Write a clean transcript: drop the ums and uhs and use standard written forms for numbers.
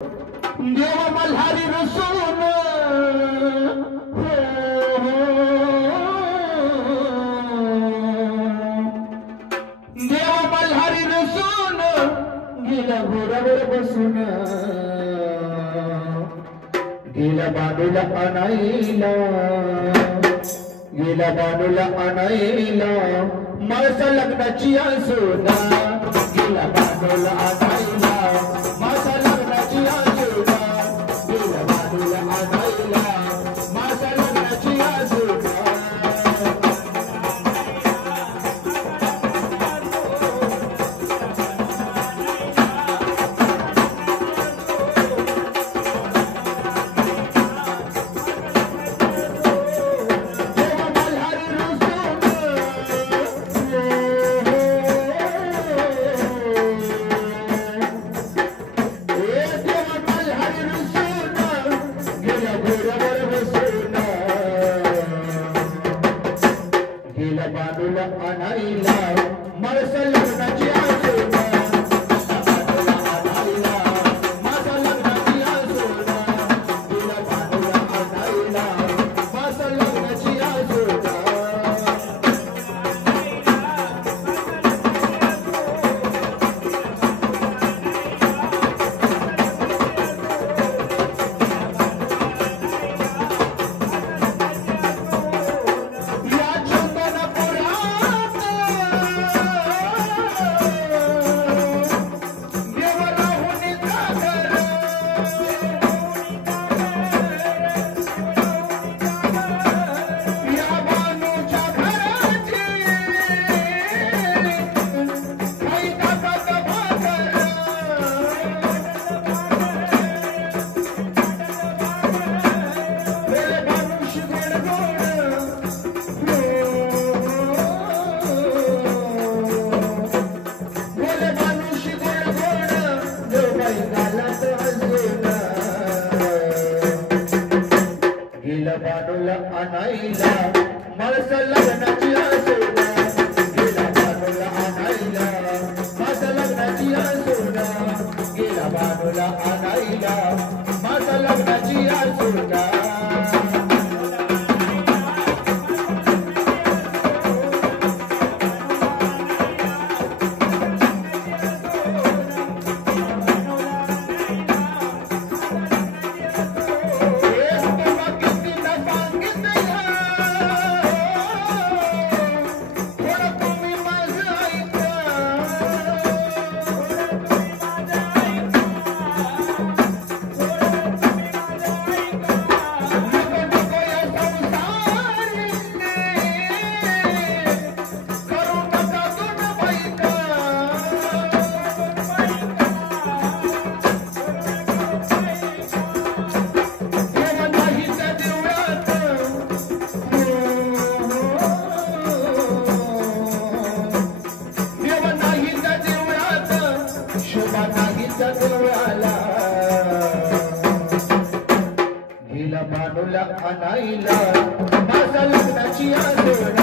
देव मल्हारी रसून देव मल्हारी रसून गेला घोड्यावर बसून गेला बांधूला आणायला गेला बांधूला आणायला माझ्या लग्नाची आसोना गेला बांधूला आणायला माझ्या लग्नाची आसोना गेला बांधूला आणायला माझ्या लग्नाची आसोना बांधूला आणायला माझ्या लग्नाची आसोना बांधूला आणायला माझ्या लग्नाची आसोना गेला बांधूला आणायला माझ्या लग्नाची आसोना गेला बांधूला आणायला माझ्या लग्नाची आसोना गेला बांधूला आणायला माझ्या लग्नाची आसोना गेला बांधूला आणायला माझ्या लग्नाची आसोना गेला बांधूला आणायला माझ्या लग्नाची आसोना